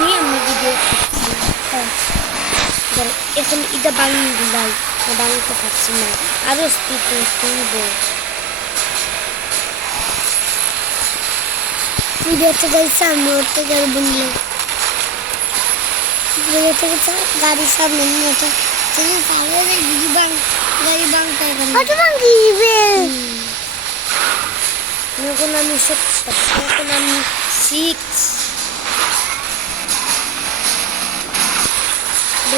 নিয়ে আমি ভিডিও করছি। এখন এটা বানিয়ে দিলাই, বানাতে পারছি না, আরো স্পিড তুলব। ভিডিওতে গাড়ির সামনে উঠতে গাড়ি বললো গাড়ির সামনে নিয়ে গাড়ি বাংটা এখন আমি এখন আমি সিক্স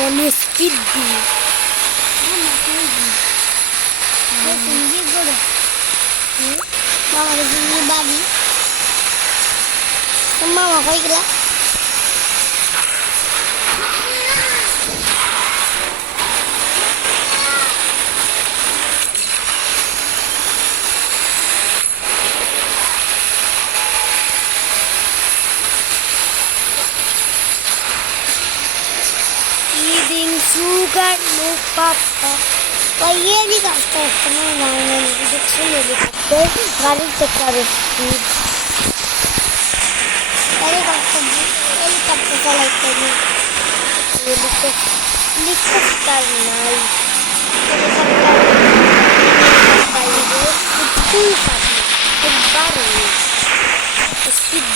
আমি স্পিড দিই বাড়ি মামা হয়ে গেল eating sugar no papa ये नहीं करता इतना मांगने डिस्क्रिप्शन में लिखते गाड़ी चेक करो स्पीड हेलीकॉप्टर चलाते हैं ये लिखते करना है एक बार स्पीड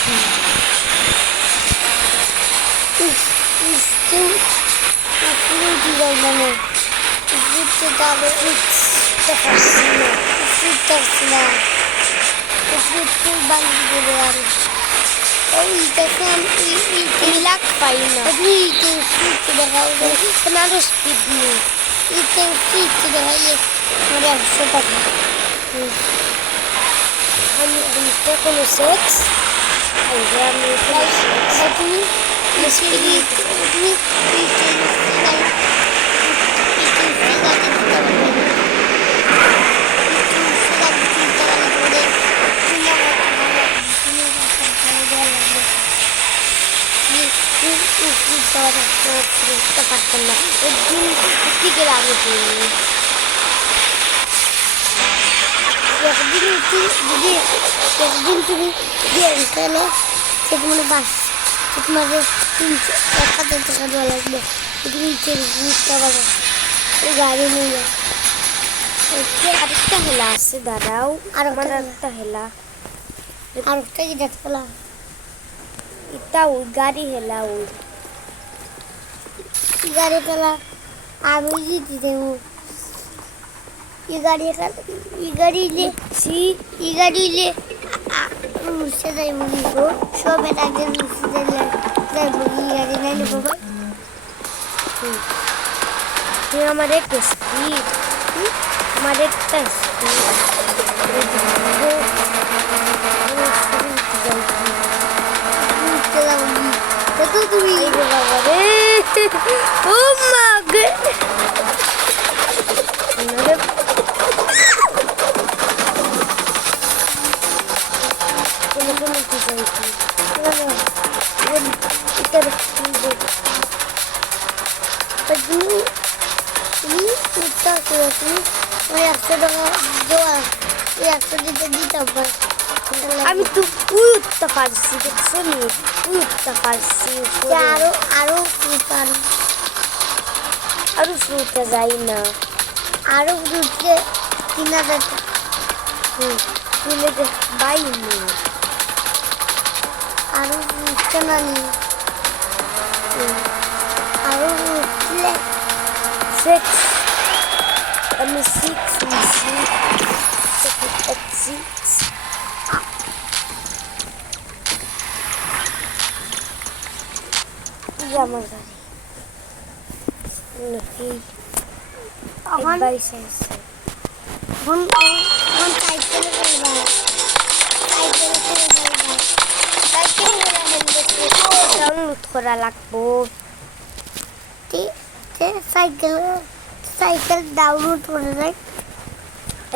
मैंने लाख पाई ना स्पीड में কোনো সেক্স পারতাম না একদিন থেকে লাগে একদিন তুমি গেলে সে তোমার বাস তোমাদের 1,000 টাকা দেওয়া লাগবে তুমি গাড়ি নিয়ে যাও আরেকটা হেলা আছে দাঁড়াও আর আরেকটা হেলা আরেকটা কি দেখলা এটা ওই গাড়ি হেলা ওই गाड़ी चला आगे जीती थे वो ये गाड़ी ले मुझसे जाए मुझे को शो बेटा के मुझसे जाए मुझे गाड़ी नहीं ले पापा ये हमारे स्पीड हमारे टेस्ट तो तू भी ले बाबा रे oh my god আমি তো উঠতে পারছি দেখছো নি উঠতে পারছি আরো শুতে যাই না আরো উঠতে 3,000 তুলে বাইনি আরো উঠতে না নি আরো উঠলে 6 আমি 6 নিছি 6 আমার গাড়ি একবারই শেষ ডাউনলোড করা লাগবো সাইকেল ডাউনলোড করে দেয়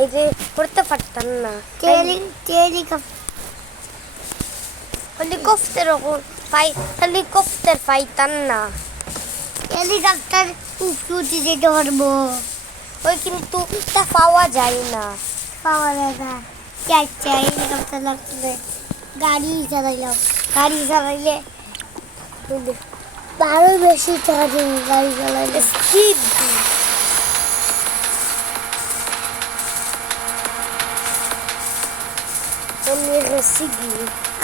এই যে করতে পারতাম না হেলিকপ্টার পাইতাম না হেলিকপ্টার উঠতে যেতে পারবো ওই কিন্তু তা পাওয়া যায় না হেলিকপ্টার লাগবে গাড়ি চালাইলে বারো বেশি চড়ে গাড়ি চালালে স্পিড আমি রেসিপি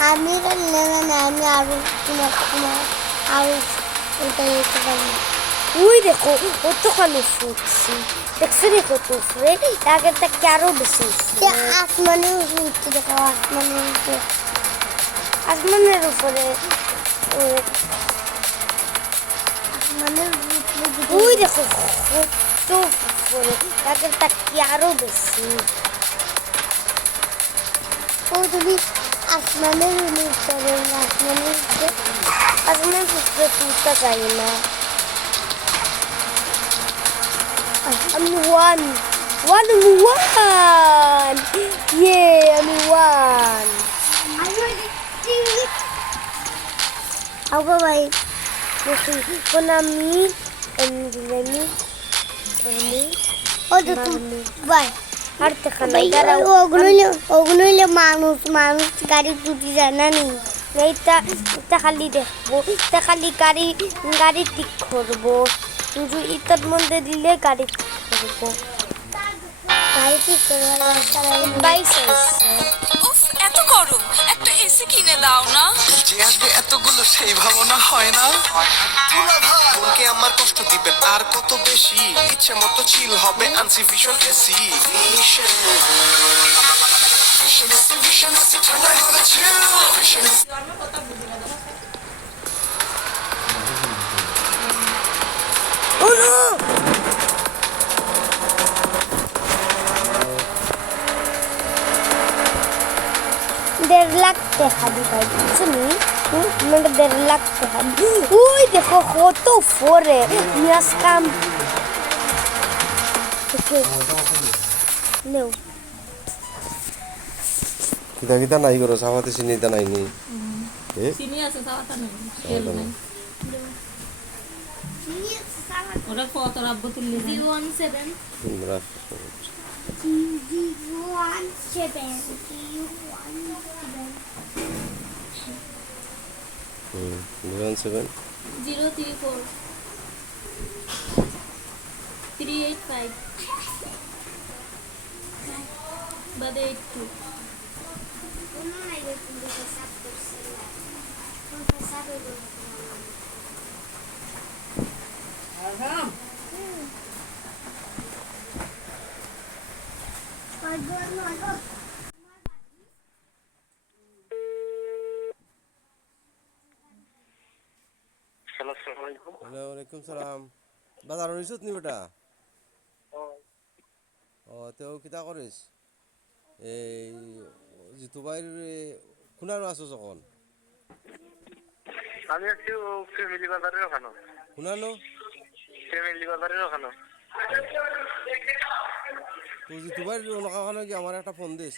আমি নেবে না আমি আরো তোমার আরো ওটা যেতে পারি ওই দেখো কতখানি ফুটছি দেখছি দেখো তো উপরে আগের থেকে আরো বেশি আসমানের উঠছে দেখো আসমানের উপরে ওই দেখো কত উপরে আগের থেকে আরো বেশি ও তুমি আসমানের উপরে আসমানের উপরে তুলতে চাই না আমি ওয়ান ইয়ে আমি ওয়ান আবার ভাই কোন আমি ও তো ভাই আর ওগুলো মানুষ গাড়ি দুটি জানা নেই এটা খালি দেখবো এটা খালি গাড়ি ঠিক করবো কিন্তু এটার মধ্যে দিলে গাড়ি ঠিক করবো গাড়ি ঠিক উফ এত গরম একটা এসি কিনে দাও না যে আসবে এতগুলো সেই ভাবনা হয় না বোনকে আমার কষ্ট দিবেন আর কত বেশি ইচ্ছে মতো চিল হবে আনসি ভীষণ এসি ঠান্ডা হবে চিল দেড় লাখ টাকা দিবাই শুনি মানে 1.5 লাখ টাকা ওই দেখো কত ফোরে মিয়াস কাম নেও কিতা নাই করো সাবাতে চিনিতা নাই নি চিনি আছে সাবাতা নেই তেল নাই ওরা কত রাব্বো তুললি 017 তোমরা 017 034 385 বাদে 82 হ্যালো ওয়ালাইকুম সালাম বাজার হইছত নি বেটা ও তেও কিতা করিস এই জিতু ভাইর কোনার আছো যখন আমি একটু ফ্যামিলি বাজারের ওখানে কোনানো ফ্যামিলি বাজারের ওখানে তো জিতু ভাইর ওখানে কি আমার একটা ফোন দিস